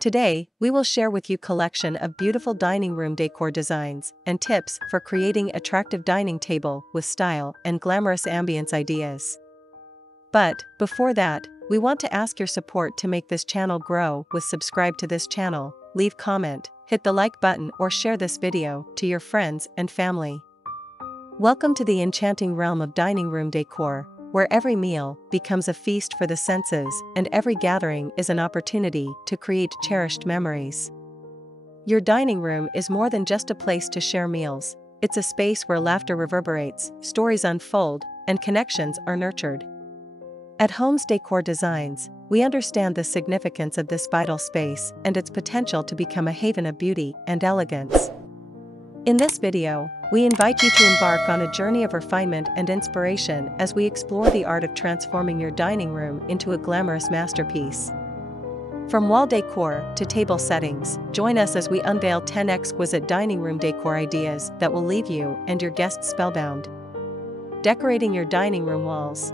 Today, we will share with you collection of beautiful dining room decor designs and tips for creating attractive dining table with style and glamorous ambience ideas. But, before that, we want to ask your support to make this channel grow with subscribe to this channel, leave comment, hit the like button or share this video to your friends and family. Welcome to the enchanting realm of dining room decor, where every meal becomes a feast for the senses and every gathering is an opportunity to create cherished memories. Your dining room is more than just a place to share meals, it's a space where laughter reverberates, stories unfold, and connections are nurtured. At Homes Decor Designs, we understand the significance of this vital space and its potential to become a haven of beauty and elegance. In this video, we invite you to embark on a journey of refinement and inspiration as we explore the art of transforming your dining room into a glamorous masterpiece. From wall decor to table settings, join us as we unveil 10 exquisite dining room decor ideas that will leave you and your guests spellbound. Decorating your dining room walls.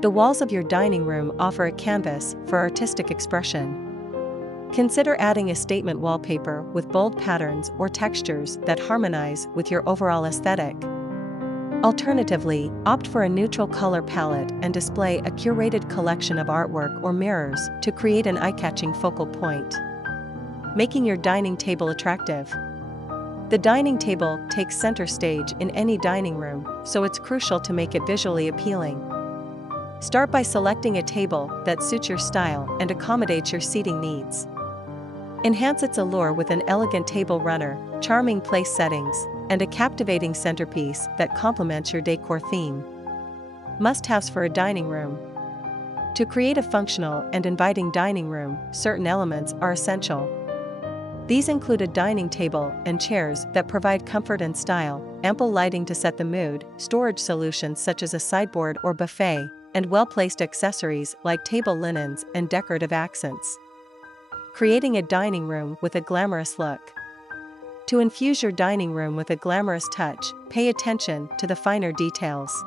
The walls of your dining room offer a canvas for artistic expression. Consider adding a statement wallpaper with bold patterns or textures that harmonize with your overall aesthetic. Alternatively, opt for a neutral color palette and display a curated collection of artwork or mirrors to create an eye-catching focal point. Making your dining table attractive. The dining table takes center stage in any dining room, so it's crucial to make it visually appealing. Start by selecting a table that suits your style and accommodates your seating needs. Enhance its allure with an elegant table runner, charming place settings, and a captivating centerpiece that complements your decor theme. Must-haves for a dining room. To create a functional and inviting dining room, certain elements are essential. These include a dining table and chairs that provide comfort and style, ample lighting to set the mood, storage solutions such as a sideboard or buffet, and well-placed accessories like table linens and decorative accents. Creating a dining room with a glamorous look. To infuse your dining room with a glamorous touch, pay attention to the finer details.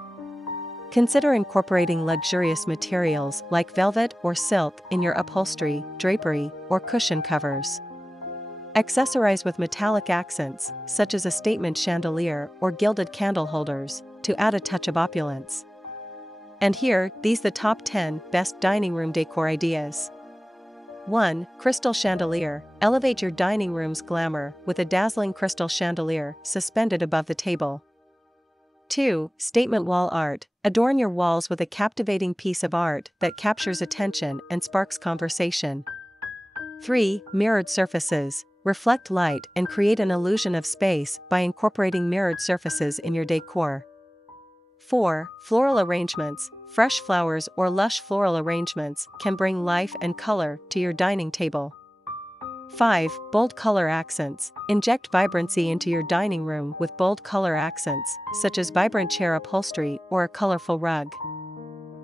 Consider incorporating luxurious materials like velvet or silk in your upholstery, drapery, or cushion covers. Accessorize with metallic accents, such as a statement chandelier or gilded candle holders, to add a touch of opulence. And here, these the top 10 best dining room decor ideas. 1. Crystal chandelier. Elevate your dining room's glamour with a dazzling crystal chandelier suspended above the table. 2. Statement wall art. Adorn your walls with a captivating piece of art that captures attention and sparks conversation. 3. Mirrored surfaces. Reflect light and create an illusion of space by incorporating mirrored surfaces in your decor. 4. Floral arrangements. Fresh flowers or lush floral arrangements can bring life and color to your dining table. 5. Bold color accents. Inject vibrancy into your dining room with bold color accents, such as vibrant chair upholstery or a colorful rug.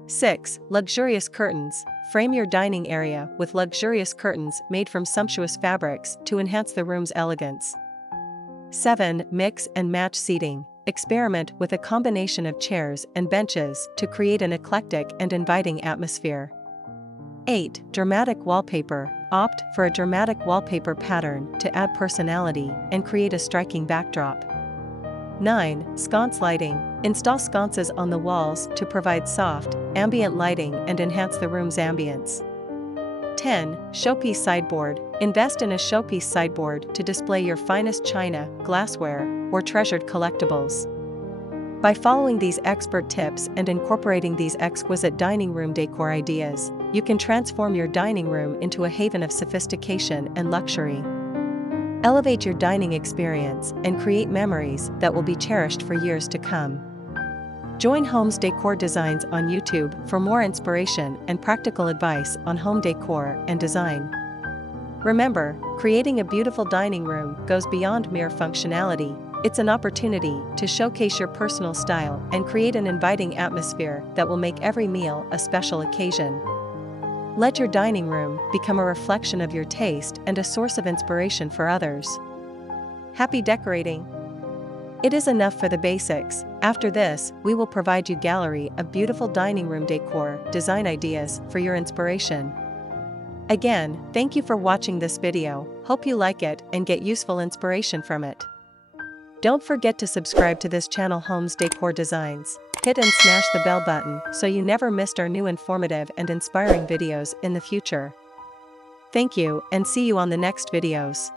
6. Luxurious curtains. Frame your dining area with luxurious curtains made from sumptuous fabrics to enhance the room's elegance. 7. Mix and match seating. Experiment with a combination of chairs and benches to create an eclectic and inviting atmosphere. 8. Dramatic wallpaper. Opt for a dramatic wallpaper pattern to add personality and create a striking backdrop. 9. Sconce lighting. Install sconces on the walls to provide soft, ambient lighting and enhance the room's ambience. 10. Showpiece sideboard. Invest in a showpiece sideboard to display your finest china, glassware, or treasured collectibles. By following these expert tips and incorporating these exquisite dining room decor ideas, you can transform your dining room into a haven of sophistication and luxury. Elevate your dining experience and create memories that will be cherished for years to come. Join Homes Decor Designs on YouTube for more inspiration and practical advice on home decor and design. Remember, creating a beautiful dining room goes beyond mere functionality. It's an opportunity to showcase your personal style and create an inviting atmosphere that will make every meal a special occasion. Let your dining room become a reflection of your taste and a source of inspiration for others. Happy decorating! It is enough for the basics. After this, we will provide you a gallery of beautiful dining room decor design ideas for your inspiration. Again, thank you for watching this video, hope you like it and get useful inspiration from it. Don't forget to subscribe to this channel Homes Decor Designs. Hit and smash the bell button so you never missed our new informative and inspiring videos in the future. Thank you and see you on the next videos.